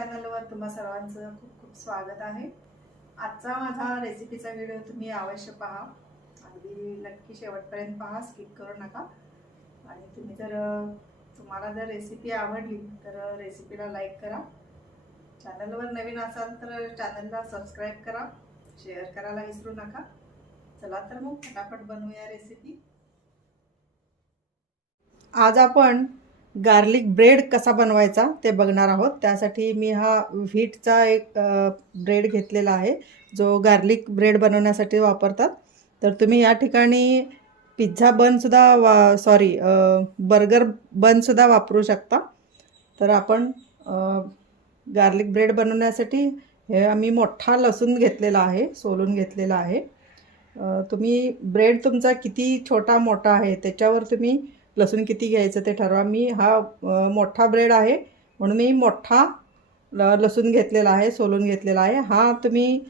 चॅनलवर तुम्हा सर्वांचं खूप खूप स्वागत आहे। आजचा माझा रेसिपीचा व्हिडिओ तुम्ही अवश्य पहा, अगदी नक्की शेवटपर्यंत पहा, स्किप करू नका। आणि तुम्हाला जर रेसिपी आवडली तर रेसिपीला लाईक करा, चॅनलवर नवीन असाल तर चॅनलला सबस्क्राईब करा, शेअर करायला विसरू नका। चला तर मग फटाफट बनवूया रेसिपी। आज आपण गार्लिक ब्रेड कसा बनवायचा ते बघणार आहोत। त्यासाठी मी हा व्हीटचा एक ब्रेड घेतलेला आहे, जो गार्लिक ब्रेड बनवण्यासाठी वापरतात। तर तुम्ही या ठिकाणी पिझ्झा बन सुद्धा बर्गर बन सुद्धा वापरू शकता। तर आपण गार्लिक ब्रेड बनवण्यासाठी हे आम्ही मोठा लसूण घेतलेला आहे, सोलून घेतलेला आहे। तुम्ही ब्रेड तुमचा किती छोटा मोठा आहे त्याच्यावर तुम्ही लसूण किती घ्यायचं ते ठरवा। मी हा मोठा ब्रेड आहे म्हणून मी मोठा लसूण घेतलेला आहे, सोलून घेतलेला आहे। हा तुम्ही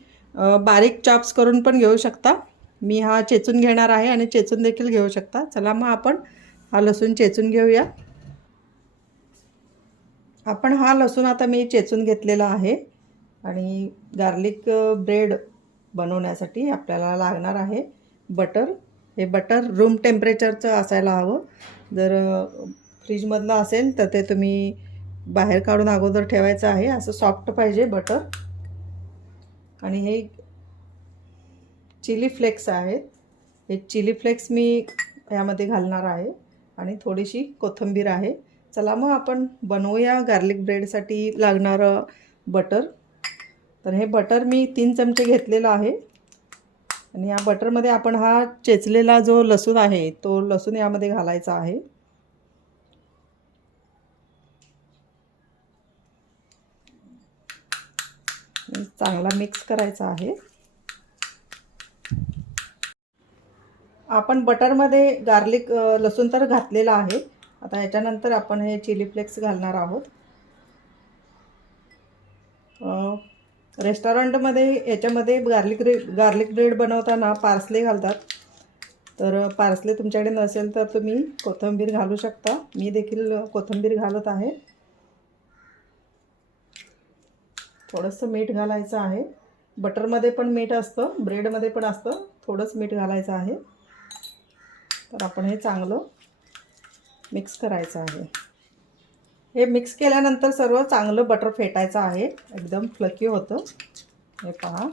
बारीक चॉप्स करून पण घेऊ शकता। मी हा चेचून घेणार आहे आणि चेचून देखील घेऊ शकता। चला मग आपण हा लसूण चेचून घेऊया। आपण हा लसूण आता मी चेचून घेतलेला आहे आणि गार्लिक ब्रेड बनवण्यासाठी आपल्याला लागणार आहे बटर। हे बटर रूम टेम्परेचरचं असायला हवं। जर फ्रीजमधलं असेल तर ते तुम्ही बाहेर काढून अगोदर ठेवायचं आहे। असं सॉफ्ट पाहिजे बटर। आणि हे चिली फ्लेक्स आहेत, हे चिली फ्लेक्स मी यामध्ये घालणार आहे आणि थोडीशी कोथिंबीर आहे। चला मग आपण बनवूया गार्लिक ब्रेडसाठी लागणारं बटर। तर हे बटर मी 3 चमचे घेतलेलं आहे आणि या बटरमध्ये आपण हा चेचलेला जो लसूण आहे तो लसूण यामध्ये घालायचा आहे। चांगला मिक्स करायचा आहे। आपण बटरमध्ये गार्लिक लसूण तर घातलेला आहे। आता याच्यानंतर आपण हे चिली फ्लेक्स घालणार आहोत। रेस्टॉरंटमध्ये याच्यामध्ये गार्लिक ब्रेड बनवताना पार्सले घालतात। तर पार्सले तुमच्याकडे नसेल तर तुम्ही कोथिंबीर घालू शकता। मी देखील कोथिंबीर घालत आहे। थोडंसं मीठ घालायचं आहे। बटरमध्ये पण मीठ असतं, ब्रेडमध्ये पण असतं, थोडंच मीठ घालायचं आहे। तर आपण हे चांगलं मिक्स करायचं आहे। हे मिक्स केल्यानंतर सर्व चांगलं बटर फेटायचं आहे, एकदम फ्लकी होतं। हे पहा,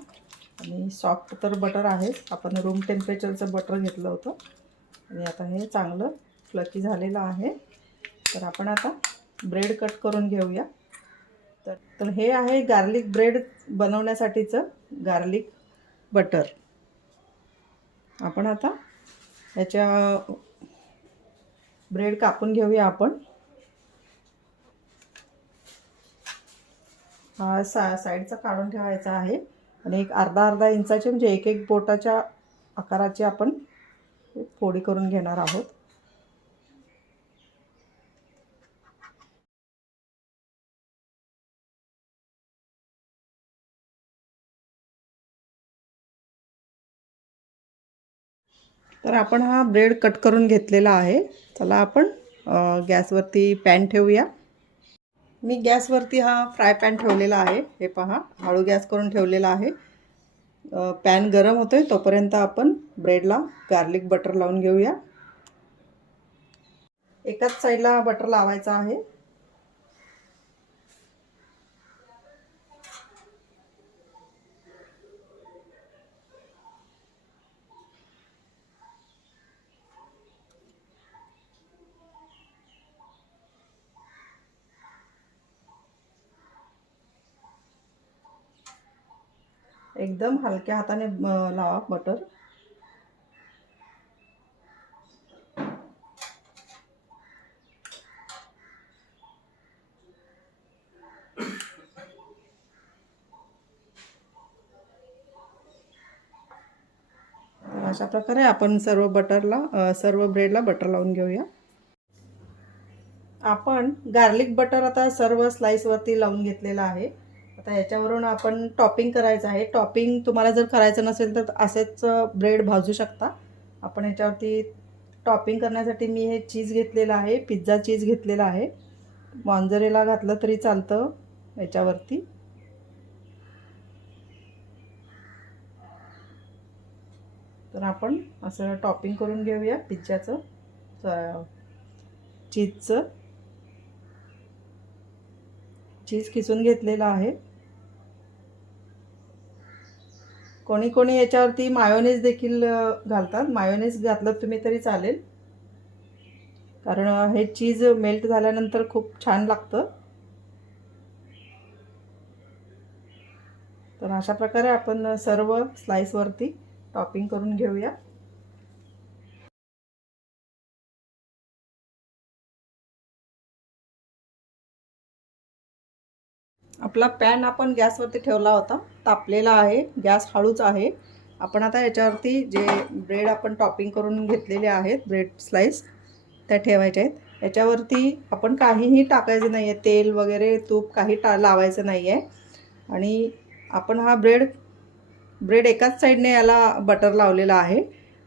आणि सॉफ्ट तर बटर आहे, आपण रूम टेम्परेचरचं बटर घेतलं होतं आणि आता हे चांगलं फ्लकी झालेलं आहे। तर आपण आता ब्रेड कट करून घेऊया। तर हे आहे गार्लिक ब्रेड बनवण्यासाठीचं गार्लिक बटर। आपण आता याच्या ब्रेड कापून घेऊया। आपण हा साईडचा काढून ठेवायचा आहे आणि एक अर्धा इंचाचे म्हणजे एक बोटाच्या आकाराचे आपण फोडी करून घेणार आहोत। तर आपण हा ब्रेड कट करून घेतलेला आहे। चला आपण गॅसवरती पॅन ठेवूया। मी गॅसवरती हा फ्राय पॅन ठेवलेला आहे। हे पहा, हळू गॅस करून ठेवलेला आहे। पॅन गरम होतोय तोपर्यंत आपण ब्रेडला गार्लिक बटर लावून घेऊया। एकाच साईडला बटर लावायचं आहे। एकदम हलक्या हाताने लावा बटर। अशा प्रकारे आपण सर्व ब्रेडला बटर लावून घेऊया। आपण गार्लिक बटर आता सर्व स्लाइसवरती लावून घेतलेला आहे। आता याच्यावरून आपण टॉपिंग करायचं आहे। टॉपिंग तुम्हाला जर करायचं नसेल तर असेच ब्रेड भाजू शकता। आपण याच्यावरती टॉपिंग करण्यासाठी मी हे चीज घेतलेलं आहे, पिझ्झा चीज घेतलेला आहे। मॉन्झरेला घातलं तरी चालतं, याच्यावरती. तर आपण असं टॉपिंग करून घेऊया पिझ्झाचं, चीजचं. चीज किसून घेतलेलं आहे. कोणी कोणी याच्यावरती मायोनीज देखील घालतात. मायोनीज घातलं तुम्ही तरी चालेल, कारण हे चीज मेल्ट झाल्यानंतर खूप छान लागतं. तर अशा प्रकारे आपण सर्व स्लाइसवरती टॉपिंग करून घेऊया. आपला पॅन आपण गॅसवरती ठेवला होता, तापलेला आहे, गॅस हळूच आहे. आपण आता याच्यावरती जे ब्रेड आपण टॉपिंग करून घेतलेले आहेत, ब्रेड स्लाइस, त्या ठेवायच्या आहेत. याच्यावरती आपण काहीही टाकायचं नाही आहे, तेल वगैरे तूप काही लावायचं नाही आहे. आणि आपण हा ब्रेड एकाच साईडने याला बटर लावलेला आहे.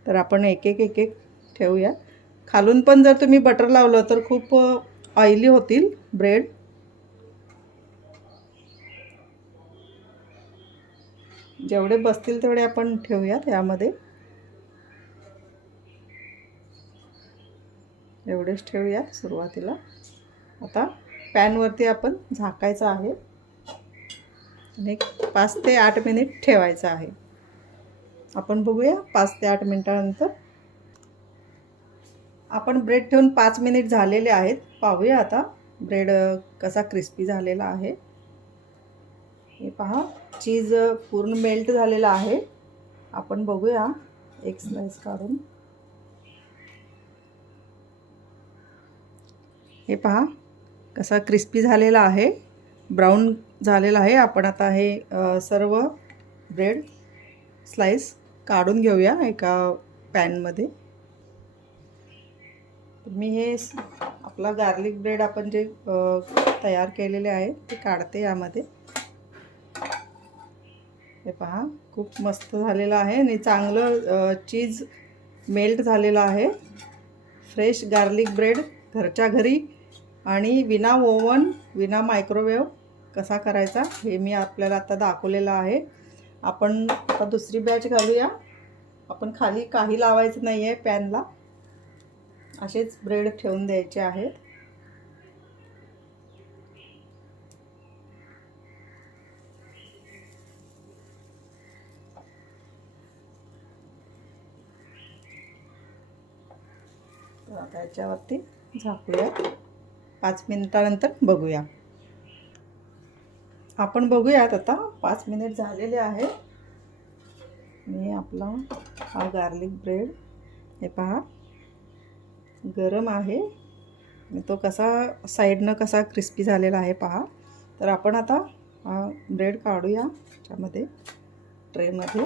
तर आपण एक एक ठेवूया. खालून पण जर तुम्ही बटर लावलं तर खूप ऑइली होतील ब्रेड. जेवढे बसतील तेवढे आपण ठेवूयात यामध्ये. एवढेच ठेवूयात सुरुवातीला. आता पॅनवरती आपण झाकायचं आहे आणि 5 ते 8 मिनिट ठेवायचं आहे. आपण बघूया 5 ते 8 मिनिटानंतर. आपण ब्रेड ठेवून 5 मिनिट झालेले आहेत. पाहूया आता ब्रेड कसा क्रिस्पी झालेला आहे. हे पहा, चीज पूर्ण मेल्ट झालेला आहे. आपण बघूया एक स्लाइस काढून. हे पहा कसा क्रिस्पी झालेला आहे, ब्राऊन झालेला आहे. आपण आता हे सर्व ब्रेड स्लाइस काढून घेऊया एका पॅनमध्ये. मी हे आपला गार्लिक ब्रेड आपण जे तयार केलेले आहे ते काढते यामध्ये. हे पहा, खूप मस्त झालेलं आहे आणि चांगलं चीज मेल्ट झालेलं आहे. फ्रेश गार्लिक ब्रेड घरच्या घरी आणि विना ओव्हन, विना मायक्रोवेव्ह कसा करायचा हे मी आपल्याला आता दाखवलेलं आहे. आपण आता दुसरी बॅच घालूया. आपण खाली काही लावायचं नाही आहे पॅनला, असेच ब्रेड ठेवून द्यायचे आहेत. आता याच्यावरती झाकूया. 5 मिनिटानंतर बघूया. आपण बघूयात आता 5 मिनिट झालेले आहे. मी आपला हा गार्लिक ब्रेड, हे पहा, गरम आहे आणि तो कसा साईडनं कसा क्रिस्पी झालेला आहे पहा. तर आपण आता हा ब्रेड काढूया त्यामध्ये, ट्रेमध्ये.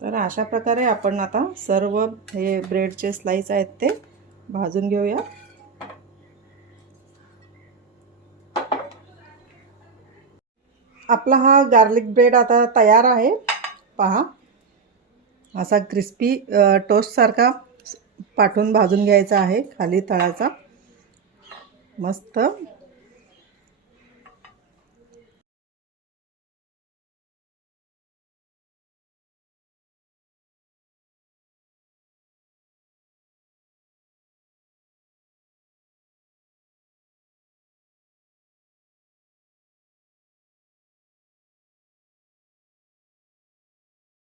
तर अशा प्रकारे आपण आता सर्व हे ब्रेडचे स्लाइस आहेत ते भाजून घेऊया. आपला हा गार्लिक ब्रेड आता तयार आहे. पहा, असा क्रिस्पी टोस्टसारखा पाठवून भाजून घ्यायचा आहे खाली तळाचा. मस्त